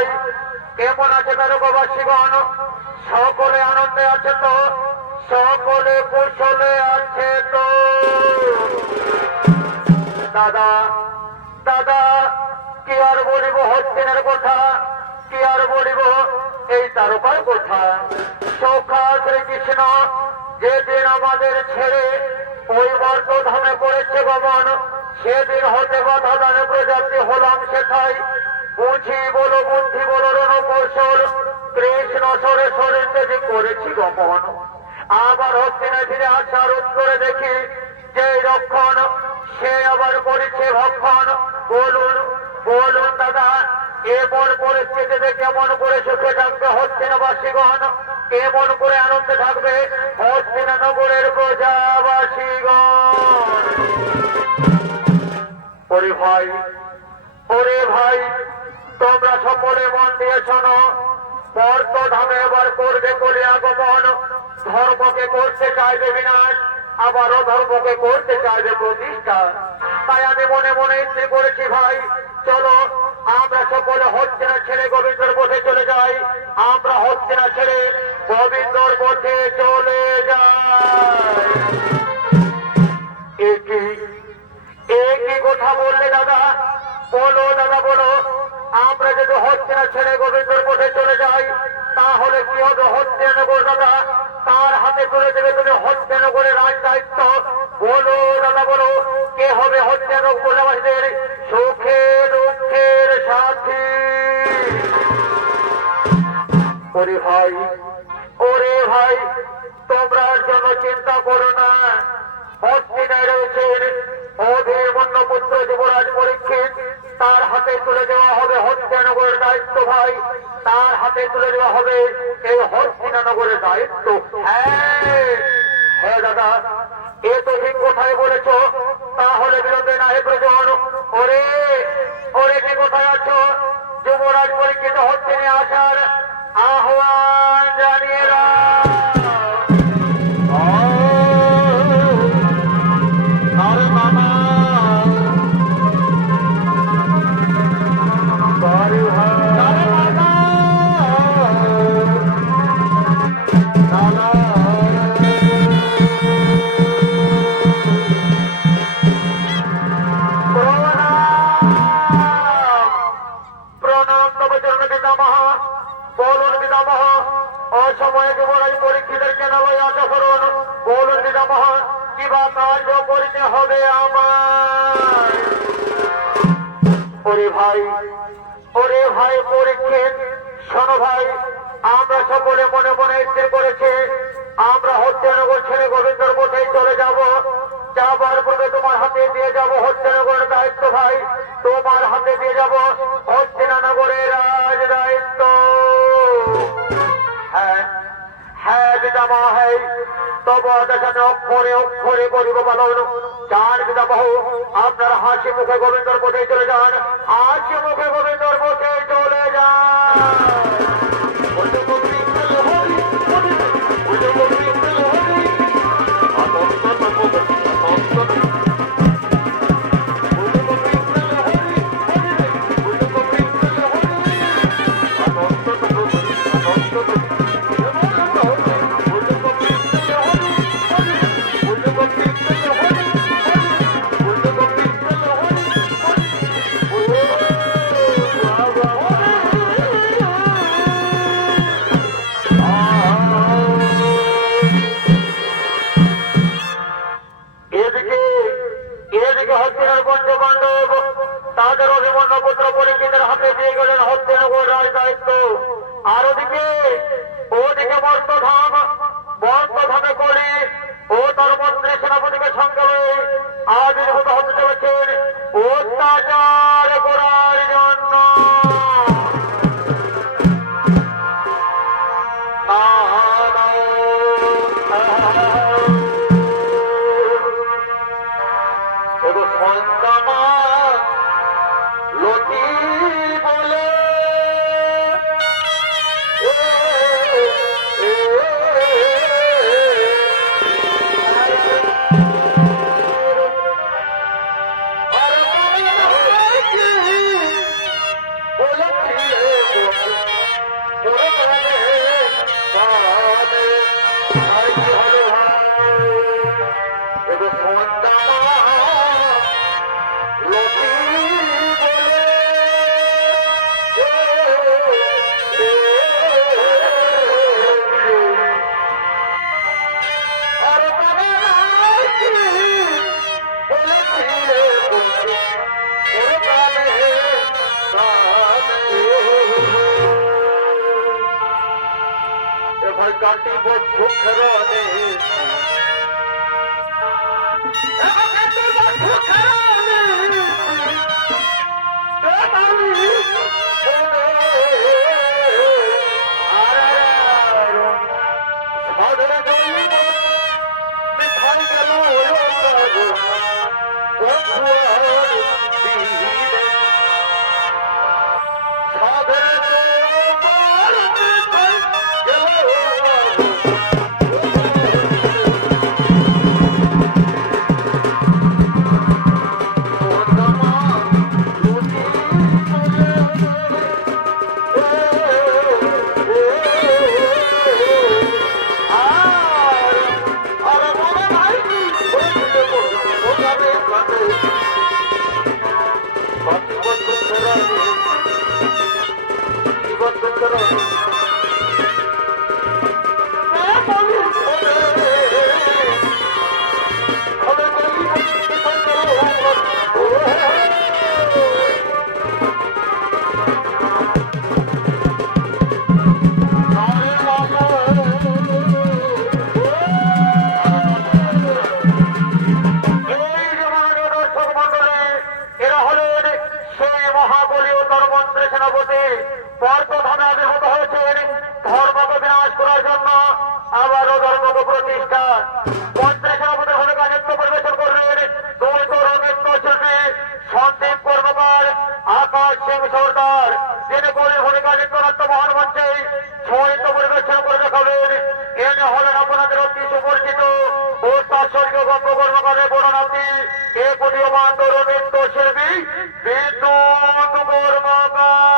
ভাই কেমন আছে তারকাবাসীগণ? সকলে আনন্দে আছে তো? সকলে কুশলে আছে তো? দাদা দাদা কি আর বলিব হস্তিনের কথা, কি আর বলিব এই তারকার কথা। সখা শ্রীকৃষ্ণ যেদিন আমাদের ছেড়ে ওই মর্তধামে করেছে গমন, সেদিন হতে কথা দানে প্রজাতি হলাম সেথায়। বুঝি বলো বুদ্ধি বলো রণকৌশল, কৃষ্ণ সরে সরে তেজি করেছি গমন। আবার হস্তিনে ফিরে আসার উত্তরে দেখি যে রক্ষণ, সে আবার করেছে ভক্ষণ। বলুন বলুন দাদা, এমন পরিস্থিতিতে কেমন করে সুখে থাকবে হস্তিনবাসীগণ, কেমন করে আনন্দে থাকবে হস্তিনগরের প্রজাবাসীগণ? ওরে ভাই ওরে ভাই, তোমরা সকলে মন দিয়ে শোনো। মর্তধামে এবার করবে কলি আগমন। ধর্মকে করতে চাইবে বিনাশ, আবার অধর্মকে করতে চাইবে প্রতিষ্ঠা। তাই আমি মনে মনে ইচ্ছে করেছি ভাই, চলো আমরা সকলে হস্তিনা ছেড়ে গোবিন্দর পথে চলে যাই। আমরা হস্তিনা ছেড়ে গোবিন্দর পথে চলে যাই। একই কথা বললে দাদা? বলো দাদা বলো, আমরা যদি হস্তিনা ছেড়ে গোবিন্দর পথে চলে যাই তাহলে কি হবে হস্তিনগর দাদা? তার হাতে তুলে দেবে তুমি হস্তিনগরের রাজ দায়িত্ব। বলো দাদা বলো, কে হবে হস্তিনগরবাসীদের সুখে দুঃখের সাথী? ওরে ভাই ওরে ভাই, তোমরা জন্য চিন্তা করো না। হস্তিনায় রয়েছেন অধীরমন্য পুত্র যুবরাজ পরীক্ষিত, তার হাতে তুলে দেওয়া হবে হস্তিনগরের দায়িত্ব ভাই। তার হাতে তুলে দেওয়া হবে এই হস্তিনগরের দায়িত্ব। হ্যাঁ হ্যাঁ দাদা, এ তো ঠিক কোথায় বলেছ। তাহলে বিলম্বে না হে প্রয়োজন। ওরে ওরে কি কোথায় আছো? যুবরাজ পরীক্ষিত হস্তিনে আসার আহ্বান জানিয়ে অসময়ে যুবরাজ পরীক্ষিতের কেনালয় আচরণ বলুন পিতামহ, কিবা কার্য করিতে হবে আমার? ওরে ভাই পরীক্ষিত শোনো ভাই, আমরা সকলে মনে মনে স্থির করেছি আমরা হস্তিনগর ছেড়ে গোবিন্দর পথেই চলে যাব। যাবার পূর্বে তোমার হাতে দিয়ে যাব হস্তিনগরের দায়িত্ব ভাই। তোমার হাতে দিয়ে যাব হস্তিনগরের রাজ দায়িত্ব। হ্যাঁ হ্যাঁ পিতামহ, হ্যাঁ তব দেখানে অক্ষরে অক্ষরে করিব পালন। যান পিতামহ, আপনার হাসি মুখে গোবিন্দর পথে চলে যান। হাসি মুখে গোবিন্দর পথে চলে যান। তাদের অভিমন্যু পুত্র পরীক্ষিতের হাতে দিয়ে গেলেন হস্তিনগর রাজ দায়িত্ব। আর ওদিকে মর্তধামে করে ও তার মন্ত্রী সেনাপতিকে সঙ্গে লয়ে আবির্ভূত হতে চলেছেন অত্যাচার করার জন্য। কাটিব সুখের পর্বধামে আবির্ভূত হয়েছেন ধর্মকে বিনাশ করার জন্য, আবারও ধর্মকে প্রতিষ্ঠা। মন্ত্রী সেনাপতির ভূমিকা নৃত্য পরিবেশন করবেন দুই তরুণ নৃত্যশিল্পী সন্দীপ কর্মকার, আকাশ সিং সরকার। তিনি কবির ভূমিকা নৃত্যনাট্য মহান মঞ্চে সঙ্গীত পরিবেশন করে দেখাবেন। এনে হলেন আপনাদের অতি সুপরিচিত ও তাৎসর্গীয় গল্প কর্মকারের বড়নাথী এ প্রতীয়মান তরুণ নৃত্যশিল্পী বিদ্যুৎ কর্মকার।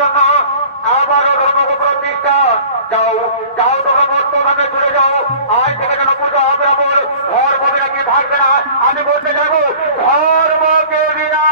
জন্য আবারও ধর্মকে প্রতিষ্ঠা। যাও যাও, তোমরা বর্তমানে চলে যাও। আজ থেকে যেন পুজো হবে আমার ধর্ম বিনা কি থাকবে না। আমি বলতে যাবো ধর্মকে বিনা।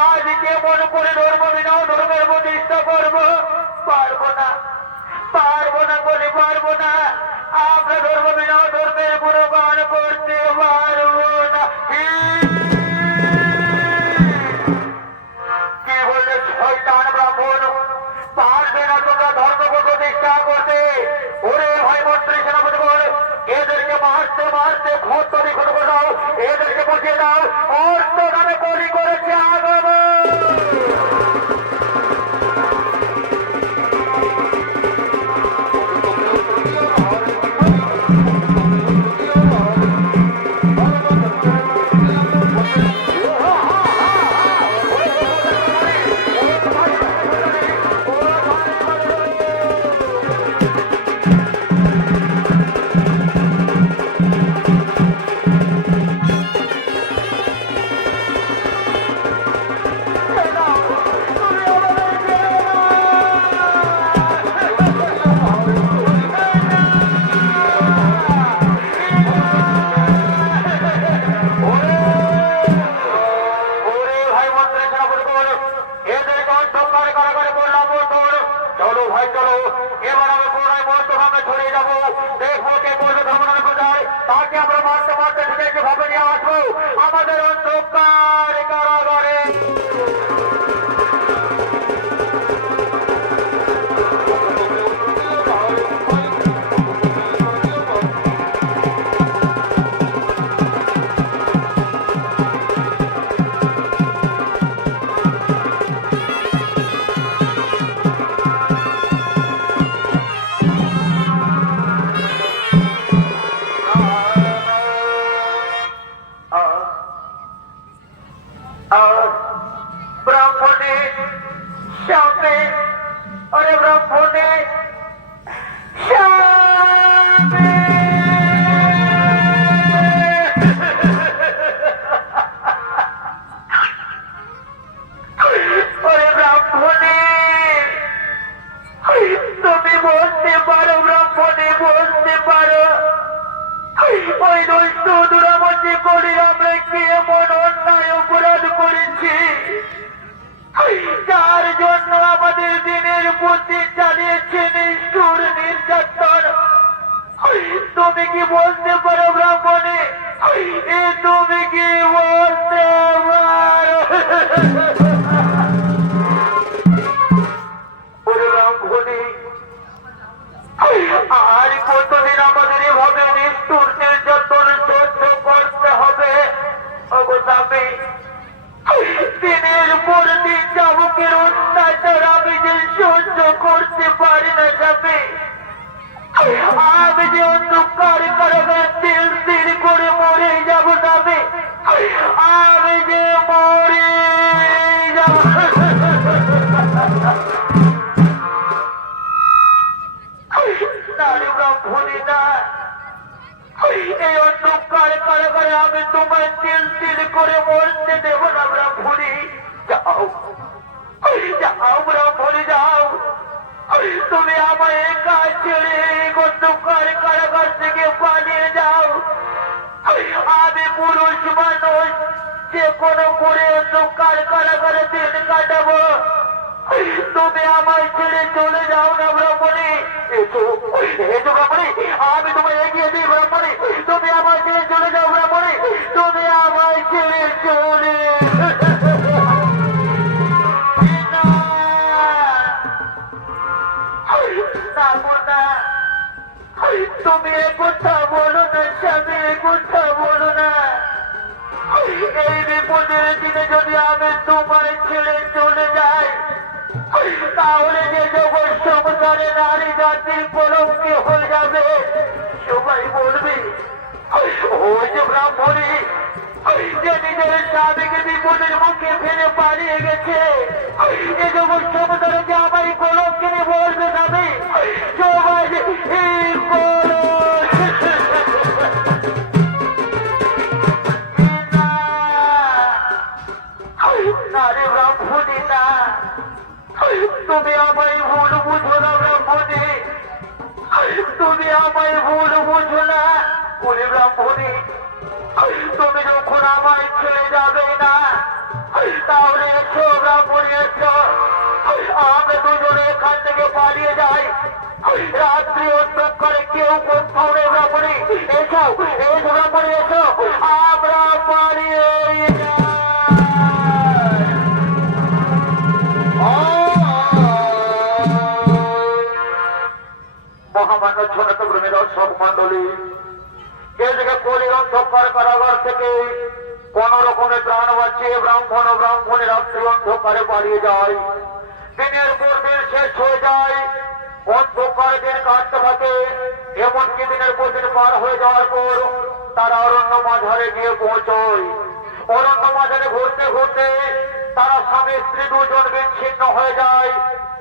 আজকে মনে করে ধর্ম বিনাও ধর্মের প্রতিষ্ঠা করবো। পারবো না, পারবো না বলে পারবো না। আমরা ধর্ম বিনাও ধর্মের গুণগান করতে পারবো না। কি বললে শয়তান ব্রাহ্মণ, পারবে না তোমরা ধর্মকে প্রতিষ্ঠা করতে? ওরে ভাই মন্ত্রী সেনাপতি বল, এদেরকে মারতে মারতে ঘর তৈরি করে বসাও, এদেরকে বসিয়ে দাও। অর্থ নামে বলি করেছে আগম। আমাদের অন্ধকার কারাগারে ব্রাহ্মণে সামনে, আরে ব্রাহ্মণে সামনে। আরে ব্রাহ্মণে তুমি বলতে পারো, ব্রাহ্মণে বলতে পারো ওই দুষ্ট দুরামতি করি আমরা কি এমন অন্যায় অপরাধ করেছি যার জন্য আমাদের দিনের প্রতি চালিয়েছে নিষ্ঠুর নির্যাতন? তুমি কি বলতে পারো ব্রাহ্মণে? তুমি কি বলতে পারো? ব্রাহ্মণে আর কতদিন আমাদের এভাবে নিষ্ঠুর নির্যাতন সহ্য করতে হবে? অবদাবে দিনের পর দিন চাবুকের অত্যাচার আমি যে সহ্য করতে পারি না যাবে। আমি যে অন্ধকার কারাগারে তিল তিল করে মরে যাব যাবে। আমি যে মরে যাব। তুমি আমায় একা ছেড়ে অন্ধকার কারাগার থেকে পালিয়ে যাও। আমি পুরুষ মানুষ, যে কোনো করে অন্ধকার কারাগারে দিন কাটাবো। তুমি আমায় ছেড়ে চলে যাও না ব্রাহ্মণী। এসো এসো ব্রাহ্মণী, আমি তোমায় এগিয়ে দিই ব্রাহ্মণী। তুমি আমায় ছেড়ে চলে যাও ব্রাহ্মণী, তুমি আমায় ছেড়ে চলে তুমি কথা বলো না স্বামী, কথা বলো না। এই বিপদের দিনে যদি আমি তোমায় ছেড়ে চলে যাই, তাহলে যে জগৎ সংসারে নারী জাতির কলঙ্কে হয়ে যাবে। সবাই বলবে ওই যে ব্রাহ্মণী যে নিজের স্বামীকে বিপদের মুখে ফেলে পালিয়ে গেছে, এ জগৎ সংসারে যে আমায় কলঙ্কে নিয়ে বলবে যাবে। সবাই এই নারী ব্রাহ্মণী না, তুমি আমায় ভুল বুঝো না ব্রাহ্মণী, তুমি আমায় ভুল বুঝো না। বলে ব্রাহ্মণী, তুমি যখন আমায় ছেড়ে যাবে না, তাহলে এসো ব্রাহ্মণী এসো, আমি দুজনে এখান থেকে পালিয়ে যাই। রাত্রি অন্ধকারে কেউ কোথাও নেই ব্রাহ্মণী, এসো এসো ব্রাহ্মণী এসো, আমরা পালিয়ে যাই। মহামান্য জনতাগ্রমী দর্শক মন্ডলী, এদিকে কলির অন্ধকার কারাগার থেকে কোন রকমে প্রাণ বাঁচিয়ে ব্রাহ্মণ ও ব্রাহ্মণী রাত্রি অন্ধকারে পালিয়ে যায়। দিনের পর দিন শেষ হয়ে যায়, অন্ধকার দিন কাটতে থাকে। এমনকি দিনের পর দিন পার হয়ে যাওয়ার পর তারা অরণ্য মাঝারে গিয়ে পৌঁছয়। অরণ্য মাঝারে ঘুরতে ঘুরতে তারা স্বামী স্ত্রী দুজন বিচ্ছিন্ন হয়ে যায়।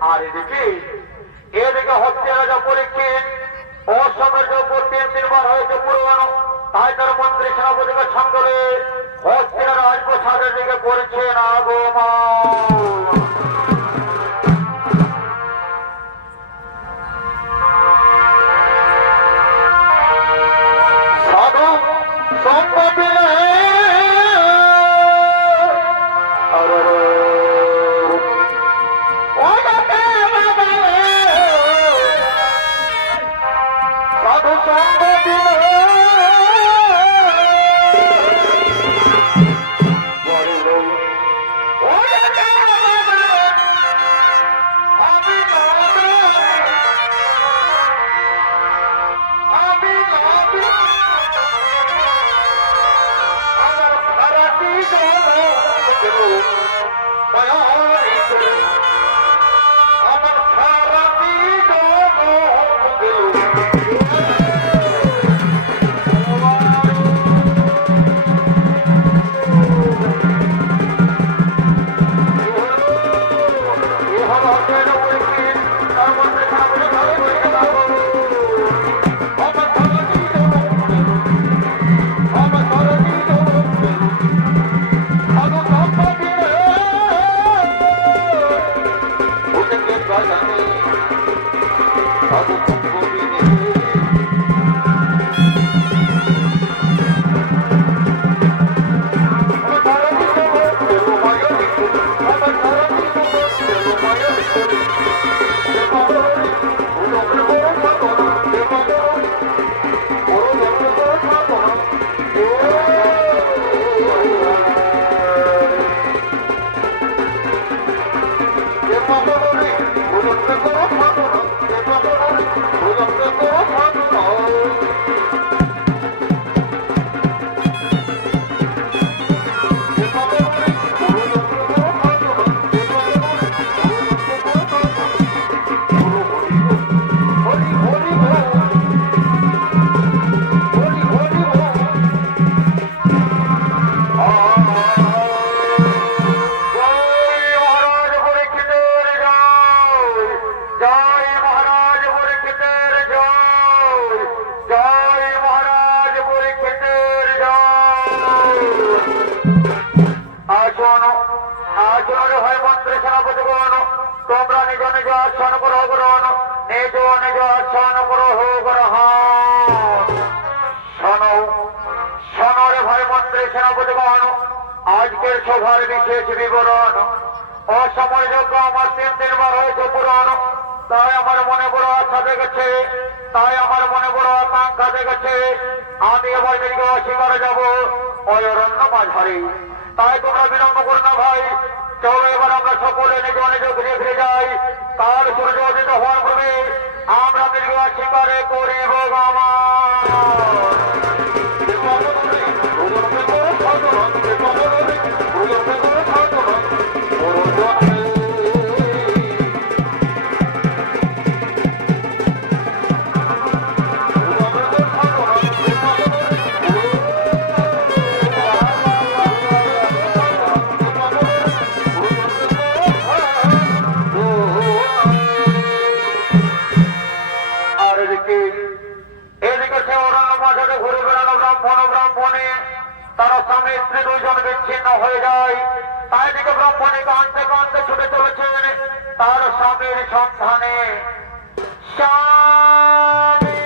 আর এদিকে হচ্ছে রাজা পরীক্ষিত অসমের যে উপর 3-3 হয়েছে পুরনো, তাই তার মন্ত্রী সেনাপতিকে সঙ্গে হস্তিরা রাজপ্রসাদের দিকে করছেন আগমন। সাধু সম্পত্তি নিজ নিজ আসন গ্রহণ। শোনো শোনো রে ভাই মন্ত্রী সেনাপতিগণ, আজকের সভার বিশেষ বিবরণ। অসময় যোগ্য আমার 3 দিনবার হয়েছে পূরণ, তাই আমার মনে বড় আশা জেগেছে, তাই আমার মনে বড় আকাঙ্ক্ষা জেগেছে। আমি এবার দীর্ঘ শিকারে যাব ওই অরণ্য মাঝারি। তাই তোমরা বিলম্ব করো না ভাই, চলো এবার আমরা সকলে নিজ নিজ ঘুরে ফিরে যাই। কাল সূর্য উদিত হওয়ার পূর্বে আমরা দীর্ঘ শিকারে করিব তারা স্বামী স্ত্রী 2 জন বিচ্ছিন্ন হয়ে যায়। তাই দিকে ব্রাহ্মণী কাঁদতে কাঁদতে ছুটে চলেছেন তার স্বামীর সন্ধানে। স্বামী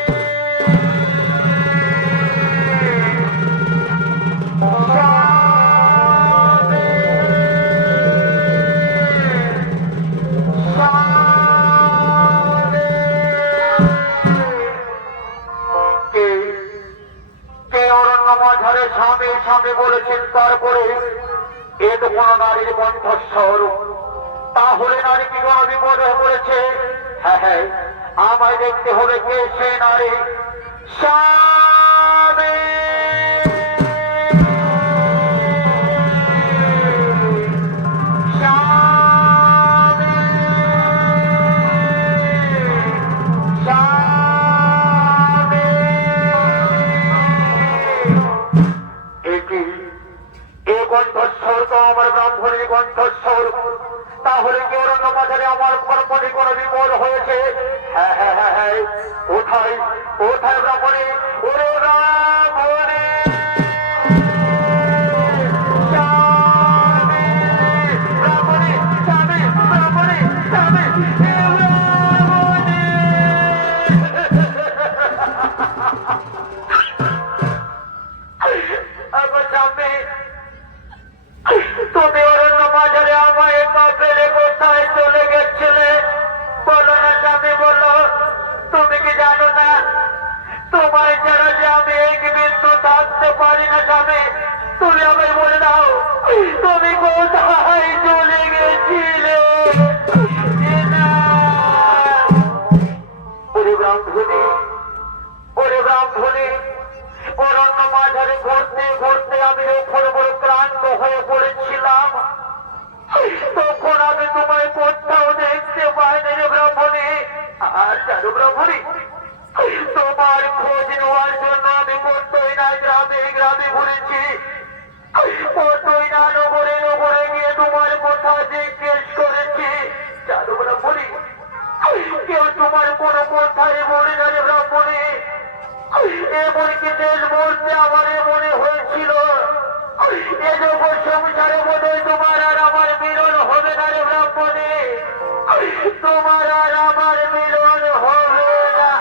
স্বামী স্বামী বলে চিৎকার করে এ তো কোন নারীর কণ্ঠস্বর। তাহলে নারী কি কোন বিপদ হয়ে পড়েছে? হ্যাঁ হ্যাঁ, আমায় দেখতে হবে কে সে নারী। স্বামী কণ্ঠস্বর। তাহলে কি অরণ্য মাঝারে আমার ব্রাহ্মণী কোন বিপদ হয়েছে? হ্যাঁ হ্যাঁ হ্যাঁ হ্যাঁ, কোথায় কোথায় ব্রাহ্মণী? ওরে ব্রাহ্মণী তুমি অরণ্য মাঝারে আমায় একা ফেলে কোথায় চলে গেছিলে? বলো না স্বামী, বলো। তুমি কি জানো না তোমায় ছাড়া যে আমি এক বিন্দু থাকতে পারি না? স্বামী, তুমি আমায় বলে দাও, তুমি কোথায় চলে গেছিলে? ওরে ব্রাহ্মণী, ওরে ব্রাহ্মণী, অরণ্য মাঝারে ঘুরতে ঘুরতে আমি যখন বড় ক্লান্ত হয়ে পড়েছিলাম, তখন আমি তোমায় কোথাও দেখতে পাইনি রে ব্রাহ্মণী। আর জানো ব্রাহ্মণী, তোমার খোঁজ নেওয়ার জন্য আমি কতই না গ্রামে গ্রামে ঘুরেছি, কতই না নগরে নগরে গিয়ে তোমার কথা জিজ্ঞেস করেছি। জানো ব্রাহ্মণী, কেউ তোমার কোনো কথাই বলে না রে ব্রাহ্মণী। এমনকি দেশ বলতে আমার মনে হয়েছিল এ যোগ সংসারে বোধহয় তোমার আর আমার মিলন হবে না রে ব্রাহ্মণী, তোমার আর আমার মিলন হবে না।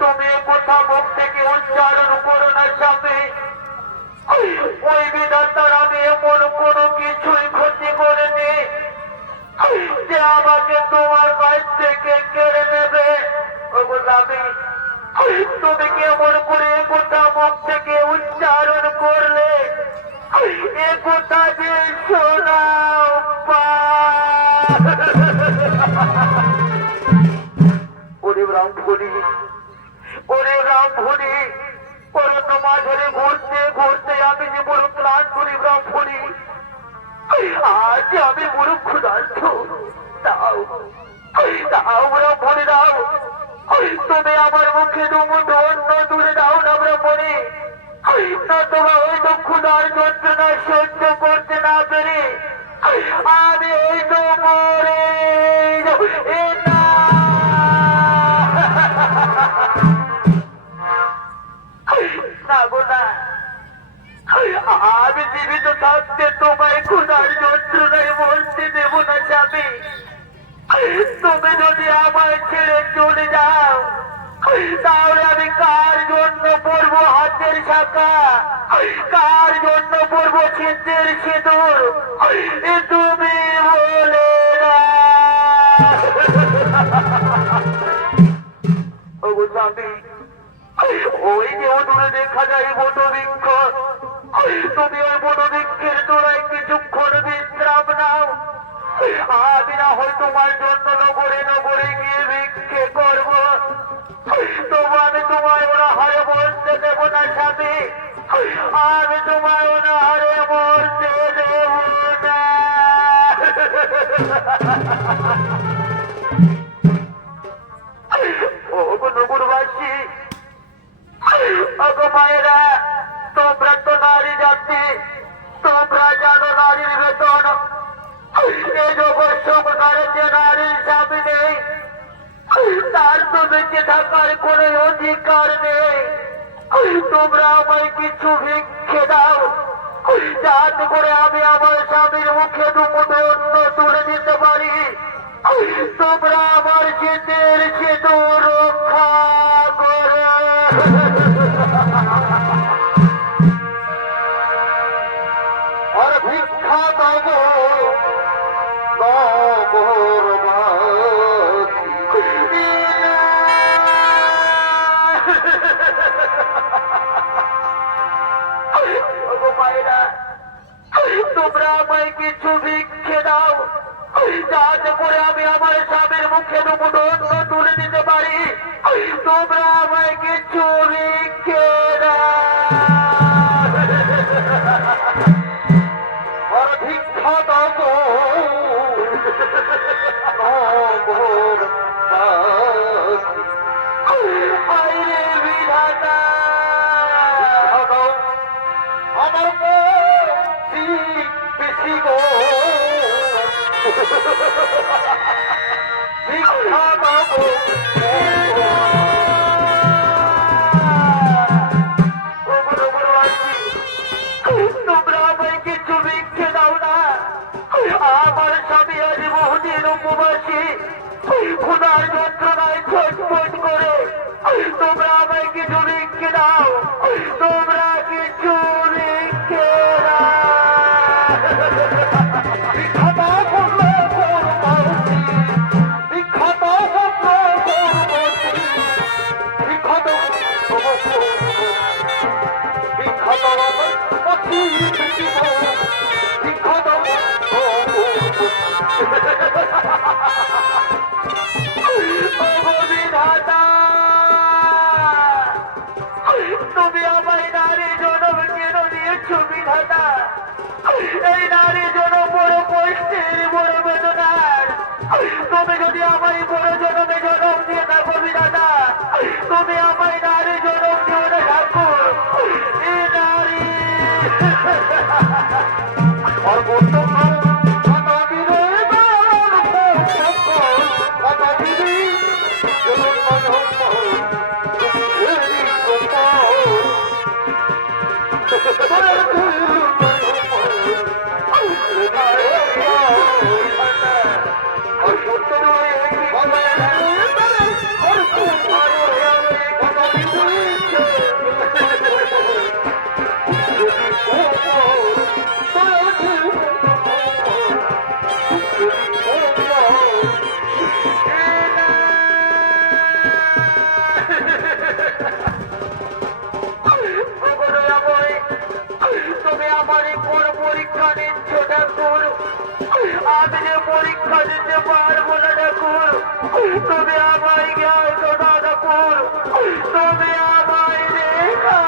তুমি কোথা মুখ থেকে উচ্চারণ করো না স্বামী। ওই বিধাতার আমি এমন কোনো কিছুই ক্ষতি করিনি যে আমাকে তোমার কাছ থেকে কেড়ে নেবে। তুমি কেমন করে একথা মুখ থেকে উচ্চারণ করলে? একথা যে শোনাও ওরে ব্রাহ্মণী, ওরে ব্রাহ্মণী, অরণ্য মাঝারে ঘুরতে ঘুরতে আমি যে বড় ক্লান্ত করি ব্রাহ্মণী। আজ আমি বড় ক্ষুধার্ত। দাও দাও ব্রাহ্মণী, দাও। তুমি আমার মুখে দুমুঠো অন্ন তুলে দাও না ব্রাহ্মণী, নতুবা হয়তো ক্ষুধার যন্ত্রণা সহ্য করতে না পেরে আমি হয়তো মরে না। না গো না, থাকতে তোমায় ক্ষুধার যন্ত্রণায় মরতে দেব না স্বামী। তুমি যদি আমায় ছেড়ে চলে যাও তাহলে আমি কার জন্য পরবো হাতের শাখা, কার জন্য পরবো ছিদ্রের সিঁদুর, তুমি বলে না। স্বামী, ওই যে দূরে দেখা যায় বটবৃক্ষ, তুমি ওই বটবৃক্ষের তোরায় কিছুক্ষণ বিশ্রাম নাও। আমি না হয় তোমার জন্য নগরে নগরে গিয়ে ভিক্ষে করবো, তবু আমি তোমায় ওরা হারে মরতে দেব না স্বামী, আমি তোমায় ওরা হারে মরতে দেব না। ও নগরবাসী, ওগো মায়েরা, তোমরা তো নারী জাতি, তোমরা জানো নারীর বেতন। এই জগৎ সংসারে যে নারীর স্বামী নেই তার তো বেঁচে থাকার কোন অধিকার নেই। তোমরা আমায় কিছু ভিক্ষে দাও যাতে করে আমি আমার স্বামীর মুখে দুমুঠো অন্ন তুলে দিতে পারি। তোমরা আমার শীতের সিঁদুর রক্ষা করো। আর ভিক্ষা দেব তোমরা আমায় কিছু ভিক্ষে দাও যাতে করে আমি আমার স্বামীর মুখে দুমুঠো অন্ন তুলে দিতে পারি। তোমরা আমায় কিছু ভিক্ষে দাও। আর ভিক্ষা দেব আইরে বিধাতা, আমার বেশি গো ভিক্ষা দেব। তোমরা আমায় কিছু ভিক্ষে দাও না, আমার স্বামী আজ বহুদিন উপবাসী ক্ষুধার যন্ত্রণায় ছটফট করে। তোমরা আমায় কিছু ভিক্ষে দাও, তোমরা কিছু ভিক্ষে দাও। তুমি আমায় নারী জনম কেন দিয়েছো বিধাতা? এই নারী জনম বড় কষ্টের, বড় বেদনার। তুমি যদি আমায় বড় জনমে জনম দিয়ে থাকো বিধাতা, তুমি আমায় নারী জনম দিও না ঠাকুর। এই নারী তুমি আমার কোন পরীক্ষা নিচ্ছ ঠাকুর? আমি যে পরীক্ষা দিতে পারবো না ঠাকুর। তুমি আমায় জ্ঞান না ঠাকুর, তুমি আমায় দেখা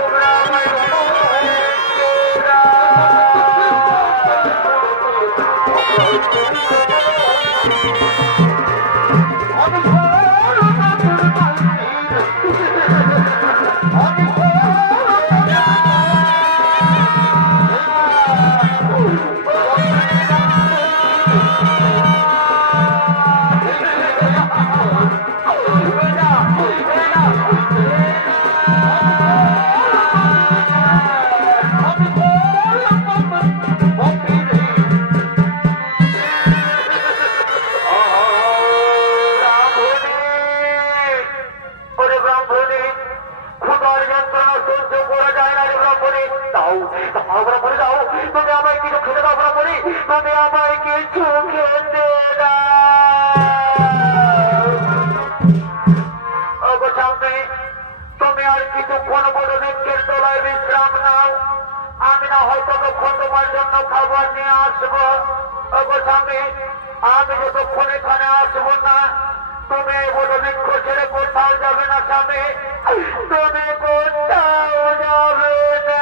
আমরা তোমরা আমি যতক্ষণ এখানে আসবো না তুমি বলো বৃক্ষ ছেড়ে কোথাও যাবে না স্বামী, তুমি কোথাও যাবে না।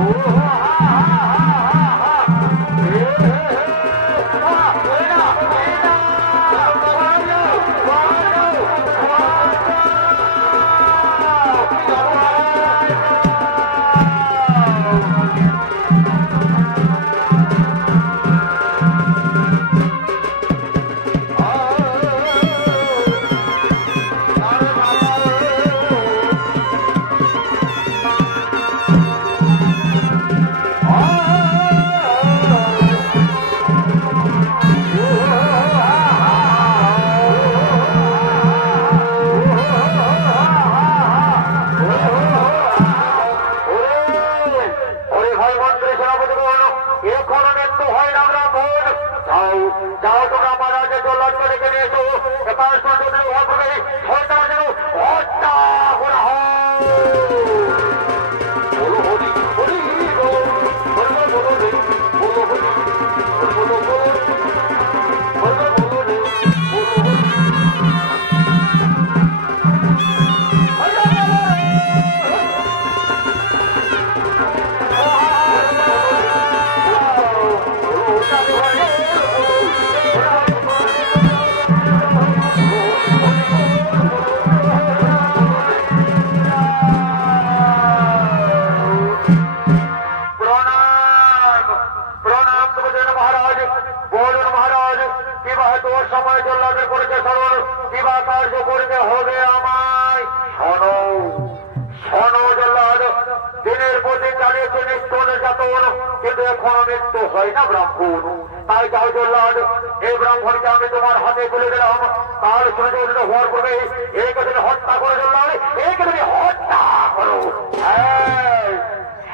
Oh, পুরাতন, কিন্তু এখনো মৃত্যু হয় না ব্রাহ্মণ। তাই যাও জল্লাদ, এই ব্রাহ্মণকে আমি তোমার হাতে তুলে দিলাম। কাল সূর্য হওয়ার পূর্বে একে তুমি হত্যা করে জল্লাদ, একে তুমি হত্যা করো।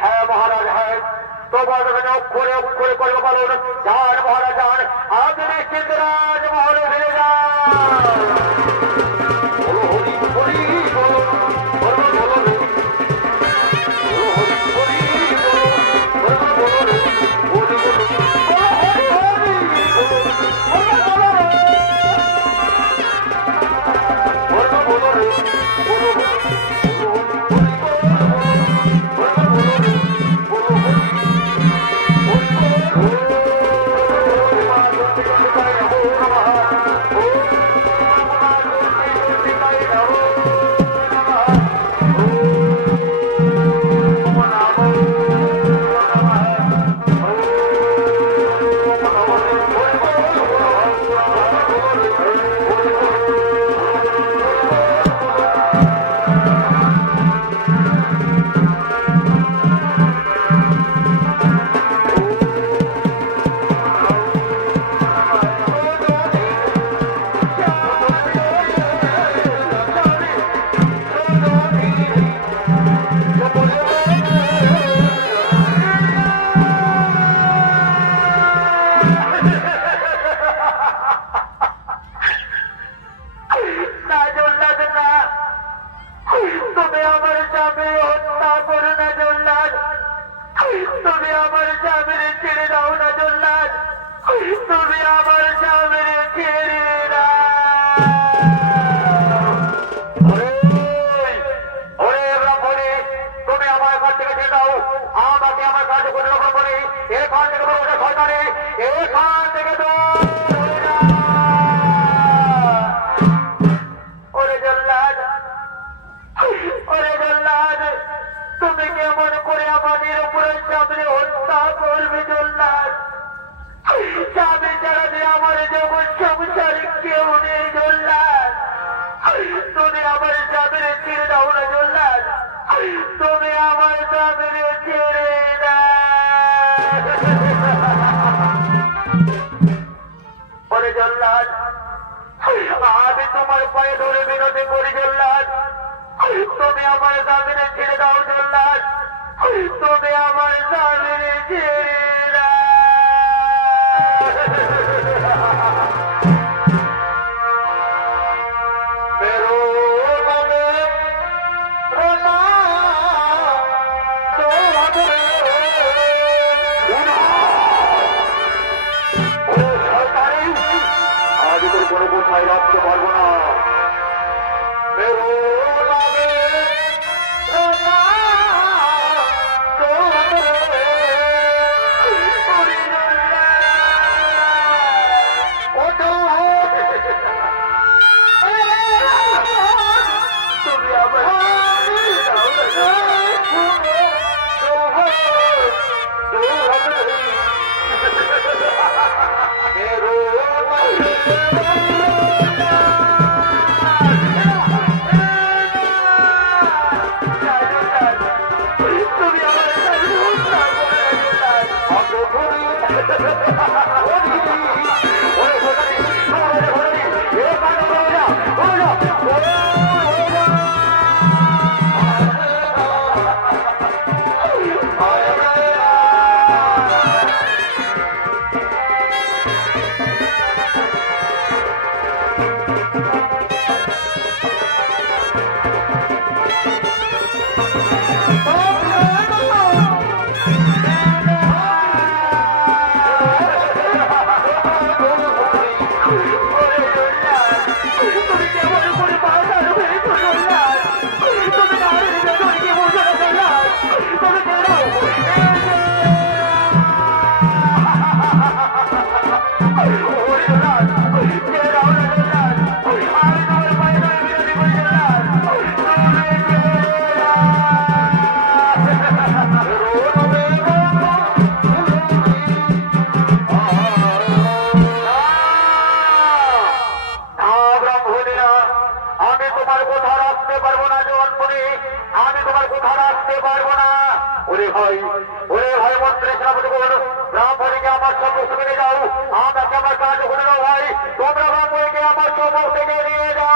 হ্যাঁ মহারাজ, হ্যাঁ তোমার অক্ষরে অক্ষরে করে বলুন, যান মহারাজ যান, আপনি নিশ্চিত রাজমহলে ফিরে যান। আমি তোমার পায়ে ধরে বিনতি করি জল্লাদ, তুমি আমার জামিনে ছেড়ে দাও জল্লাদ, তুমি আমার জামিনে ছেড়ে দাও। মেরো মনে রোনা তো হবে কোনো কোথায় রাখতে পারবো না। মেরো নামে তুমি আমার বলি আমি তোমার কথা রাখতে পারবো না। ওরে ভাই মন্ত্রী সেনাপতি বলো ব্রাহ্মণীকে আমার সম্মুখ থেকে যাও, আমাকে আমার কাজ করে দাও ভাই, তোমরা ব্রাহ্মণীকে আমার সম্মুখ থেকে নিয়ে যাও।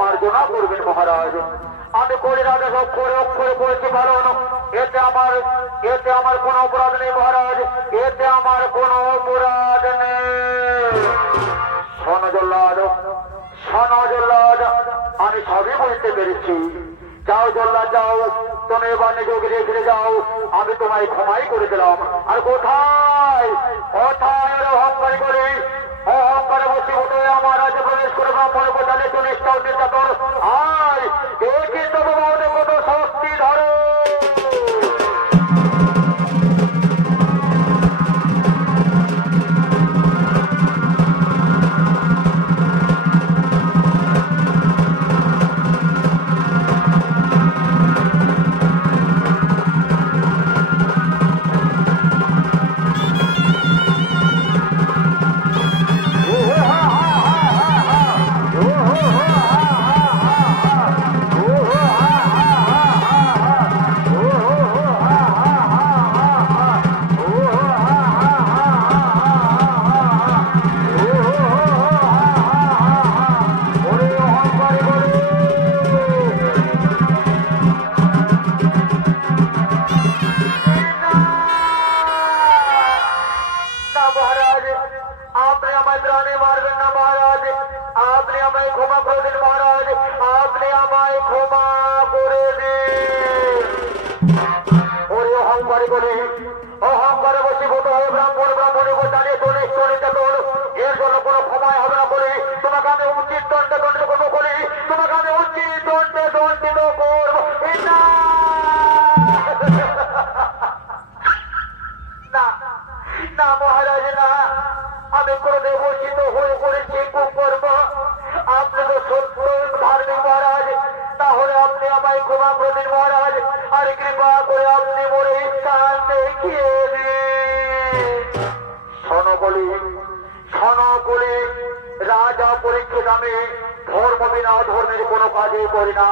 মার্জনা করবেন মহারাজ। আমি করে রাজা অক্ষরে অক্ষরে বলছি পালন, এতে আমার কোনো অপরাধ নেই মহারাজ, এতে আমার কোনো অপরাধ নেই। শোনো জল্লাদ, আমি সবই বলতে পেরেছি। যাও জল্লাদ যাও, তুমি এবার নিজেকে ফিরে যাও, আমি তোমায় ক্ষমাই করে দিলাম। আর কোথায় অহংকার করি, অহংকারে বসীভূত হয়ে আমার রাজ্যে প্রবেশ করে ব্রাহ্মণের বোঝালে চল্লিশটা নির্যাতন, আর দেখি তবু কত শক্তি ধরে। ওরে অহংকারী বলি অহংকারে বসীভূত হয়ে ব্রাহ্মণ ব্রাহ্মণী চালিয়ে চল্লিশ তোর এর জন্য কোনো ক্ষমায় হবে না বলি তোমাকে আমি উচিত দণ্ডে দণ্ডিত করবো বলি তোমাকে আমি উচিত দণ্ডে দণ্ডিত করবো না না না মহারাজ না আমি ক্রোধে বর্ষিত হয়ে করেছি কুকর্ম আপনি তো সত্য ধার্মিক মহারাজ তাহলে আপনি আমায় ক্ষমা করবেন মহারাজ আর কৃপা করে আপনি মরে স্থান দেখিয়ে শোনো রাজা পরীক্ষিত আমি ধর্ম বিনা ধর্মের কোনো কাজে করি না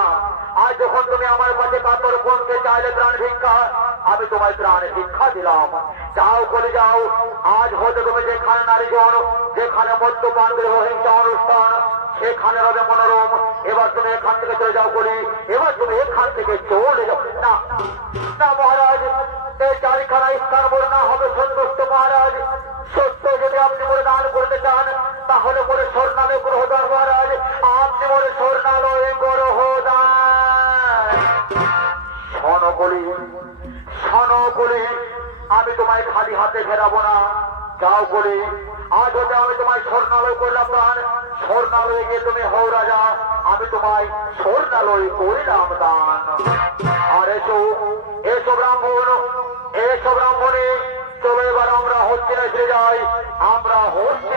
আজ যখন তুমি আমার কাছে কাতর কোনকে চাইলে প্রাণ ভিক্ষা আমি তোমায় প্রাণ ভিক্ষা দিলাম যাও বলে যাও আজ হয়তো তুমি যেখানে নারীজন যেখানে মদ্যপান অহিংসা অনুষ্ঠান সেখানে হবে মনোরম এবার তুমি এখান থেকে চলে যাও বলি এবার তুমি এখান থেকে চলে যাও না না মহারাজ এই চারিখানা স্থান বলে না হবে সন্তুষ্ট মহারাজ সত্য যদি আপনি বলে দান করতে চান তাহলে বলে স্বর্ণালয় গ্রহ দান মহারাজ আপনি বলে স্বর্ণালয় গ্রহ দান শোনো বলি আমি তোমায় খালি হাতে ফেরাবো না যাও বলি আজ হতে আমি তোমায় স্বর্ণালয় করলাম দান স্বর্ণালয়ে গিয়ে তুমি হও রাজা আমি তোমায় স্বর্ণালয় করিলাম দান আর এসো ব্রাহ্মণে চলো এবার আমরা হস্তিনে ফিরে যাই আমরা হস্তি